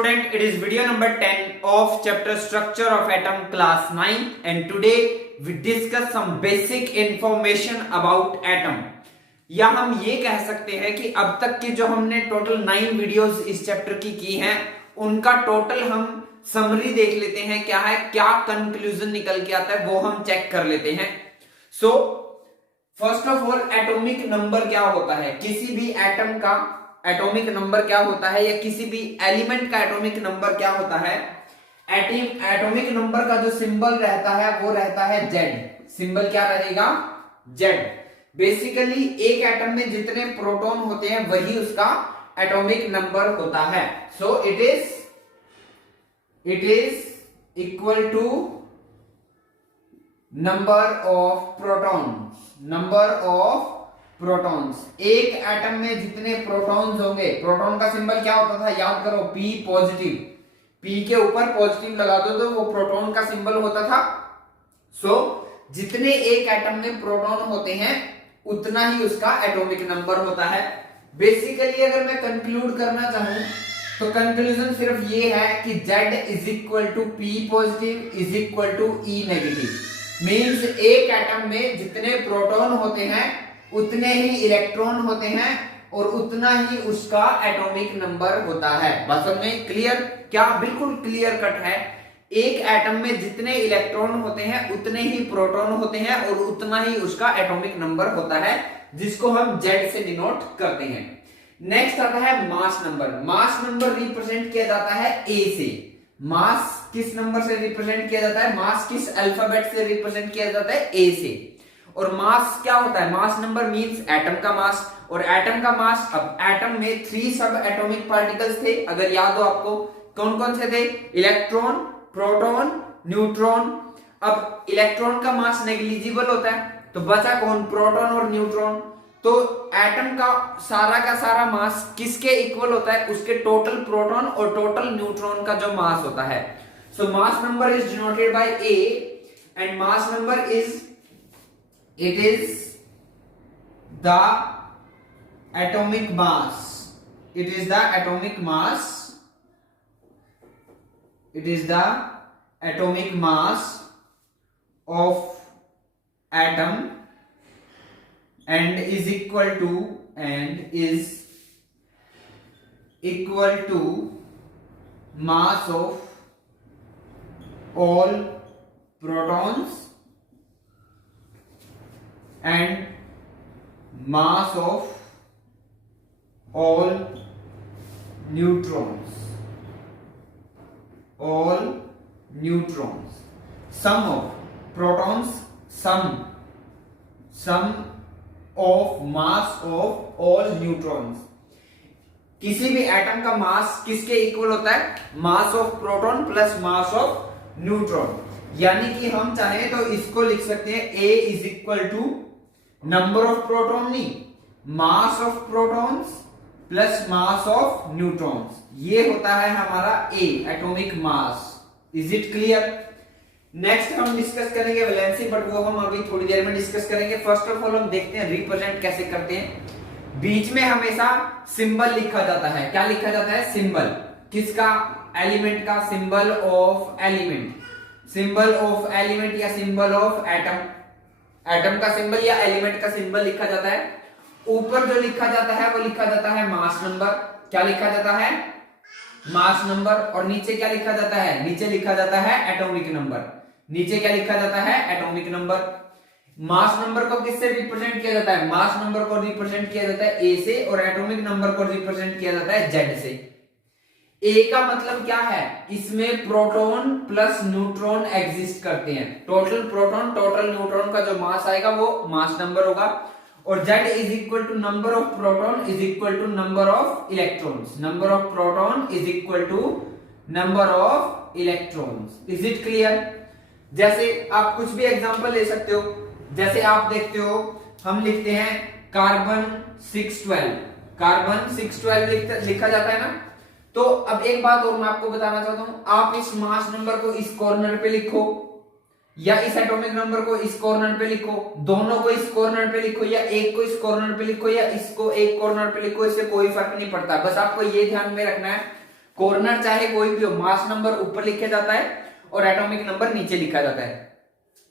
student, it is video number 10 of chapter structure of atom class 9 and today we discuss some basic information about atom. या हम ये कह सकते हैं कि अब तक की जो हमने टोटल 9 वीडियोस इस चैप्टर की हैं उनका टोटल हम समरी देख लेते हैं, क्या है, क्या कंक्लूजन निकल के आता है वो हम चेक कर लेते हैं. So first of all atomic number क्या होता है, किसी भी एटम का एटॉमिक नंबर क्या होता है या किसी भी एलिमेंट का एटॉमिक नंबर क्या होता है. एटॉमिक नंबर का जो सिंबल रहता है वो रहता है जेड. सिंबल क्या रहेगा, जेड. बेसिकली एक एटम में जितने प्रोटॉन होते हैं वही उसका एटॉमिक नंबर होता है. So it is equal to number of protons. एक एटम में जितने प्रोटॉन्स होंगे, प्रोटॉन का सिंबल क्या होता था, याद करो, पी पॉजिटिव. पी के ऊपर पॉजिटिव लगा दो तो वो प्रोटॉन का सिंबल होता था. सो जितने एक एटम में प्रोटॉन होते हैं उतना ही उसका एटॉमिक नंबर होता है. बेसिकली अगर मैं कंक्लूड करना चाहूं तो कंक्लूजन सिर्फ ये है कि Z is equal to P positive is equal to E negative. Means एक एटम में जितने प्रोटॉन होते हैं उतने ही इलेक्ट्रॉन होते हैं और उतना ही उसका एटॉमिक नंबर होता है. वास्तव में क्लियर, क्या बिल्कुल क्लियर कट है. एक एटम में जितने इलेक्ट्रॉन होते हैं उतने ही प्रोटॉन होते हैं और उतना ही उसका एटॉमिक नंबर होता है, जिसको हम Z से डिनोट करते हैं. नेक्स्ट आता है mass number. Mass number represent किया जाता है A से. मास किस नंबर से रिप्रेजेंट किया जाता है, मास किस अल्फाबेट से रिप्रेजेंट किया जाता है, A से. और मास क्या होता है, मास नंबर मींस एटम का मास. और एटम का मास, अब एटम में 3 सब एटॉमिक पार्टिकल्स थे, अगर याद हो आपको. कौन कौन से थे, इलेक्ट्रॉन, प्रोटॉन, न्यूट्रॉन. अब इलेक्ट्रॉन का मास नेग्लिजिबल होता है तो बचा कौन, प्रोटॉन और न्यूट्रॉन. तो एटम का सारा मास किसके इक्वल होता है, उसके टोटल प्रोटॉन और टोटल न्यूट्रॉन का जो मास होता है. So mass number is denoted by A and mass number is it is the atomic mass. It is the atomic mass. It is the atomic mass of atom and is equal to mass of all protons and mass of all neutrons. Sum of protons, sum of mass of all neutrons. किसी भी atom का मास किसके equal होता है, mass of proton plus mass of neutron. यानी कि हम चाहे तो इसको लिख सकते हैं A is equal to number of proton, नहीं, mass of protons plus mass of neutrons. ये होता है हमारा A, atomic mass. Is it clear. Next हम डिस्कस करेंगे वैलेंसी, बट वो हम अभी थोड़ी देर में डिस्कस करेंगे. फर्स्ट ऑफ ऑल हम देखते हैं रिप्रेजेंट कैसे करते हैं. बीच में हमेशा सिंबल लिखा जाता है. क्या लिखा जाता है, सिंबल. किसका, एलिमेंट का. Symbol of element, symbol of element या सिंबल ऑफ एटम. एटम का सिंबल या एलिमेंट का सिंबल लिखा जाता है. ऊपर जो लिखा जाता है वो लिखा जाता है मास नंबर. क्या लिखा जाता है, मास नंबर. और नीचे क्या लिखा जाता है, नीचे लिखा जाता है एटॉमिक नंबर. नीचे क्या लिखा जाता है, एटॉमिक नंबर. मास नंबर को किससे रिप्रेजेंट किया जाता है, मास नंबर को रिप्रेजेंट किया जाता है A से और एटॉमिक नंबर को रिप्रेजेंट किया जाता है Z से. A का मतलब क्या है, इसमें प्रोटॉन प्लस न्यूट्रॉन एग्जिस्ट करते हैं. टोटल प्रोटॉन टोटल न्यूट्रॉन का जो मास आएगा वो मास नंबर होगा. और Z is equal to number of proton is equal to number of electrons. Number of proton is equal to number of electrons. Is it clear. जैसे आप कुछ भी एग्जांपल ले सकते हो. जैसे आप देखते हो हम लिखते हैं कार्बन 612, कार्बन 612 लिखा जाता है ना. तो अब एक बात और मैं आपको बताना चाहता हूं, आप इस मास नंबर को इस कॉर्नर पे लिखो या इस एटॉमिक नंबर को इस कॉर्नर पे लिखो, दोनों को इस कॉर्नर पे लिखो या एक को इस कॉर्नर पे लिखो या इसको एक कॉर्नर पे लिखो, इससे कोई फर्क नहीं पड़ता. बस आपको ये ध्यान में रखना है कॉर्नर चाहे कोई भी हो, मास नंबर ऊपर लिखा जाता है और एटॉमिक नंबर नीचे लिखा जाता है।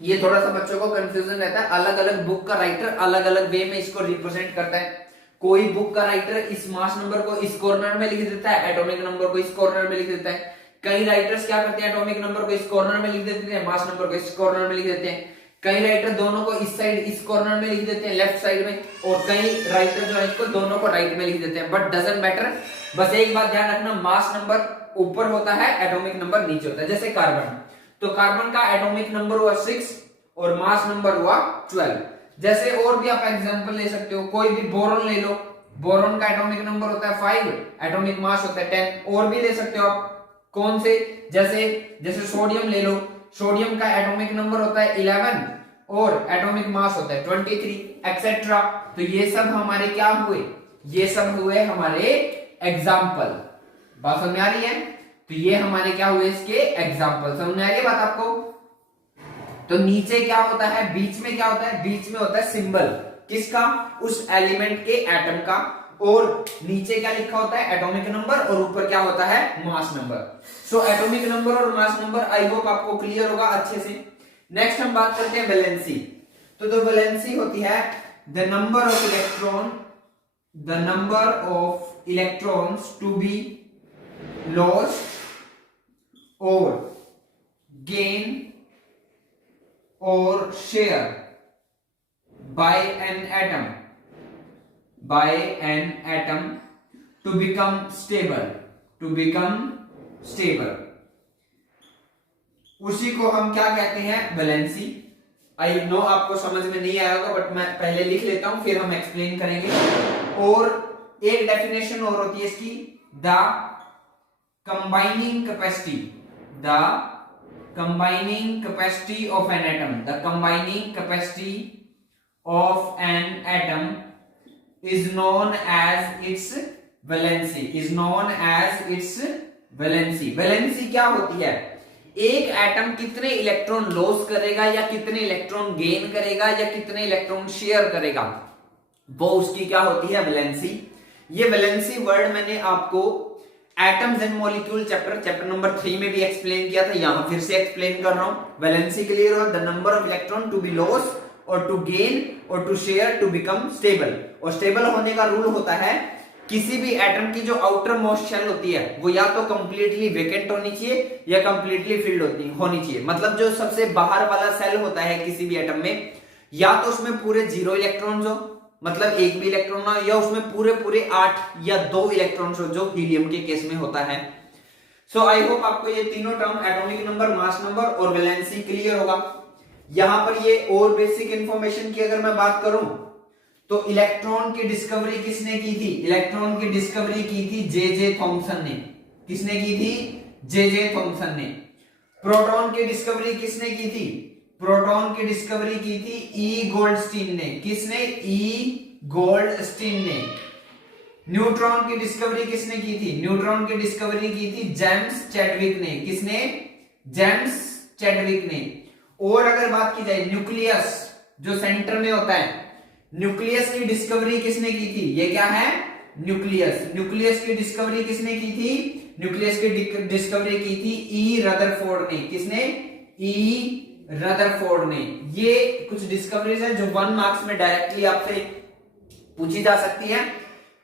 ये थोड़ा सा बच्चों को कंफ्यूजन रहता है, अलग अलग बुक का राइटर अलग अलग वे में इसको रिप्रेजेंट करता है। कोई बुक का राइटर इस मास नंबर को इस कॉर्नर में लिख देता है, एटॉमिक नंबर को इस कॉर्नर में लिख देता है। कई राइटर्स क्या करते हैं, एटॉमिक नंबर को इस कॉर्नर में लिख देते हैं, मास नंबर को इस कॉर्नर में लिख देते हैं। कई राइटर दोनों को इस साइड इस कॉर्नर में लिख देते हैं, लेफ्ट साइड में, और कई राइटर जो है इसको दोनों को राइट में लिख देते हैं। बट डजंट मैटर, बस एक बात ध्यान रखना, मास नंबर ऊपर होता है, एटॉमिक नंबर नीचे होता है। जैसे कार्बन, तो कार्बन का एटॉमिक नंबर हुआ 6 और मास नंबर हुआ 12। जैसे और भी आप एग्जांपल ले सकते हो, कोई भी बोरॉन ले लो, बोरॉन का एटॉमिक नंबर होता है 5, एटॉमिक मास होता है 10। और भी ले सकते हो आप, कौन से, जैसे सोडियम ले लो, सोडियम का एटॉमिक नंबर होता है 11 और एटॉमिक मास होता है 23, एक्सेट्रा। तो ये सब हमारे क्या हुए, ये सब हुए हमारे एग्जाम्पल। बात समझ आ रही है? तो ये हमारे क्या हुए, इसके एग्जाम्पल। समझ में आ रही है बात आपको? तो नीचे क्या होता है, बीच में क्या होता है, बीच में होता है सिंबल, किसका, उस एलिमेंट के एटम का, और नीचे क्या लिखा होता है, एटॉमिक नंबर, और ऊपर क्या होता है, mass number. So atomic number और मास नंबर आई होप आपको क्लियर होगा अच्छे से। नेक्स्ट हम बात करते हैं वैलेंसी। तो वैलेंसी होती है the number of electrons to be lost और गेन और share by an atom to become stable, उसी को हम क्या कहते हैं, वैलेंसी। आई नो आपको समझ में नहीं आया होगा, बट मैं पहले लिख लेता हूं, फिर हम एक्सप्लेन करेंगे। और एक डेफिनेशन और होती है इसकी, the combining capacity of an atom, the combining capacity of an atom is known as its valency, valency क्या होती है, एक एटम कितने इलेक्ट्रॉन लॉस करेगा या कितने इलेक्ट्रॉन गेन करेगा या कितने इलेक्ट्रॉन शेयर करेगा, वो उसकी क्या होती है, वैलेंसी। ये वैलेंसी वर्ड मैंने आपको atoms and molecule chapter number 3 में भी एक्सप्लेन किया था, यहां फिर से एक्सप्लेन कर रहा हूं। वैलेंसी क्लियर हो, the number of electron to be loss और टू गेन और to share to become stable. और स्टेबल होने का रूल होता है, किसी भी एटम की जो आउटर मोस्ट शेल होती है वो या तो कंप्लीटली वेकेंट होनी चाहिए या कंप्लीटली फिल्ड होनी चाहिए। मतलब जो सबसे बाहर वाला सेल होता है किसी भी एटम में, या तो उसमें पूरे 0 इलेक्ट्रॉन्स हो, मतलब एक भी इलेक्ट्रॉन ना, या उसमें पूरे 8 या 2 इलेक्ट्रॉन्स हो, जो हीलियम के केस में होता है। सो आई होप आपको ये तीनों term, atomic number, mass number और वैलेंसी, क्लियर होगा। यहां पर ये और बेसिक इंफॉर्मेशन की अगर मैं बात करूं, तो इलेक्ट्रॉन की डिस्कवरी किसने की थी, इलेक्ट्रॉन की डिस्कवरी की थी जे थॉमसन ने। किसने की थी, जे थॉमसन ने। प्रोटॉन की डिस्कवरी किसने की थी, प्रोटॉन की डिस्कवरी की थी ई गोल्डस्टीन ने। किसने, ई गोल्डस्टीन ने। न्यूट्रॉन की डिस्कवरी किसने की थी, न्यूट्रॉन की डिस्कवरी की थी जेम्स चैडविक ने। किसने, जेम्स चैडविक ने। और अगर बात की जाए न्यूक्लियस, जो सेंटर में होता है, न्यूक्लियस की डिस्कवरी किसने की थी, ये क्या है, न्यूक्लियस की डिस्कवरी किसने की थी, न्यूक्लियस की डिस्कवरी की थी ई रदरफोर्ड ने। किसने, ई रदरफोर्ड ने। ये कुछ डिस्कवरीज है जो 1 मार्क्स में डायरेक्टली आपसे पूछी जा सकती है।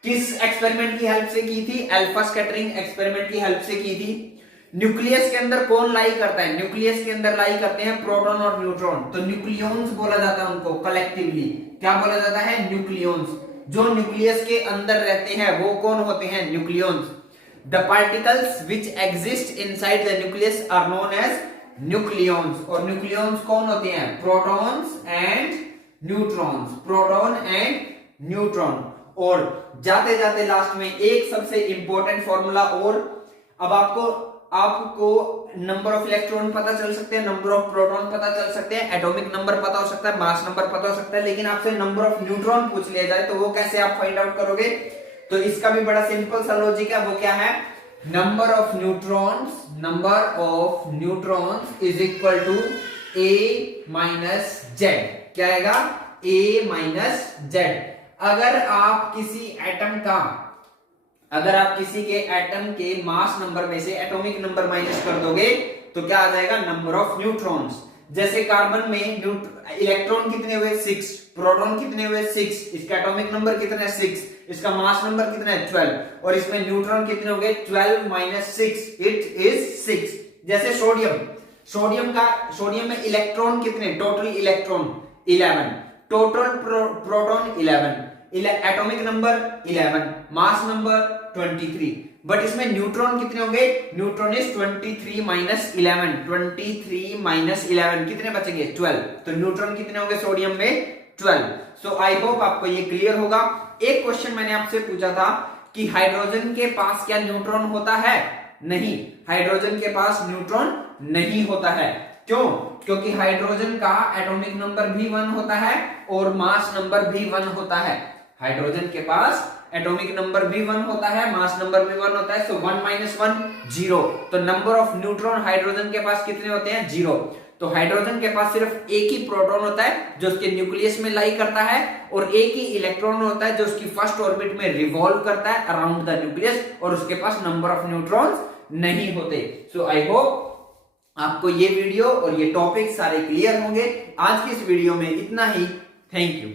किस एक्सपेरिमेंट की हेल्प से की थी, अल्फा स्कैटरिंग एक्सपेरिमेंट की हेल्प से की थी। न्यूक्लियस के अंदर कौन लाई करता है, न्यूक्लियस के अंदर लाई करते हैं प्रोटॉन और न्यूट्रॉन, तो न्यूक्लियॉन्स बोला जाता है उनको कलेक्टिवली। क्या बोला जाता है, न्यूक्लियॉन्स। जो न्यूक्लियस के अंदर रहते हैं वो कौन होते हैं, nucleons. The particles which exist inside the nucleus are known as nucleons. और न्यूक्लियॉन्स कौन होते हैं, protons and neutrons, proton and neutron. और जाते जाते लास्ट में एक सबसे इंपॉर्टेंट फॉर्मूला, और अब आपको नंबर ऑफ इलेक्ट्रॉन पता चल सकते हैं, नंबर ऑफ प्रोटॉन पता चल सकते हैं, एटॉमिक नंबर पता हो सकता है, मास नंबर पता हो सकता है, लेकिन आपसे नंबर ऑफ न्यूट्रॉन पूछ लिया जाए तो वो कैसे आप फाइंड आउट करोगे। तो इसका भी बड़ा सिंपल सा लॉजिक है, वो क्या है, number of neutrons is equal to A minus Z. क्या आएगा, ए माइनस जेड। अगर आप किसी एटम का अगर आप किसी के एटम के मास नंबर में से एटॉमिक नंबर माइनस कर दोगे तो क्या आ जाएगा, नंबर ऑफ न्यूट्रॉन्स। जैसे कार्बन में इलेक्ट्रॉन कितने हुए 6, प्रोटॉन कितने हुए 6, इसका एटॉमिक नंबर कितना है 6, इसका मास नंबर कितना है 12, और इसमें न्यूट्रॉन कितने हो गए 12 माइनस 6, इट इज 6। जैसे सोडियम में इलेक्ट्रॉन कितने, total electron 11, total proton 11, atomic number 11, mass number 23, but इसमें न्यूट्रॉन कितने होंगे, न्यूट्रॉन इज 23 माइनस 11, 23 माइनस 11 कितने बचेंगे 12, तो न्यूट्रॉन कितने होंगे सोडियम में 12। सो आई होप आपको ये क्लियर होगा। एक क्वेश्चन मैंने आपसे पूछा था कि हाइड्रोजन के पास क्या न्यूट्रॉन होता है, नहीं, हाइड्रोजन के पास न्यूट्रॉन नहीं होता है। क्यों, क्योंकि हाइड्रोजन का एटॉमिक नंबर भी 1 होता है और मास नंबर भी 1 होता है। हाइड्रोजन के पास एटॉमिक नंबर भी 1 होता है, मास नंबर भी 1 होता है, सो 1 माइनस 1 0, तो नंबर ऑफ न्यूट्रॉन हाइड्रोजन के पास कितने होते हैं 0। तो हाइड्रोजन के पास सिर्फ एक ही प्रोटॉन होता है जो उसके न्यूक्लियस में लाई करता है, और एक ही इलेक्ट्रॉन होता है जो उसकी फर्स्ट ऑर्बिट में रिवॉल्व करता है अराउंड द न्यूक्लियस, और उसके पास नंबर ऑफ न्यूट्रॉन्स नहीं होते। सो आई होप आपको ये वीडियो और ये टॉपिक सारे क्लियर होंगे। आज की इस वीडियो में इतना ही, थैंक यू।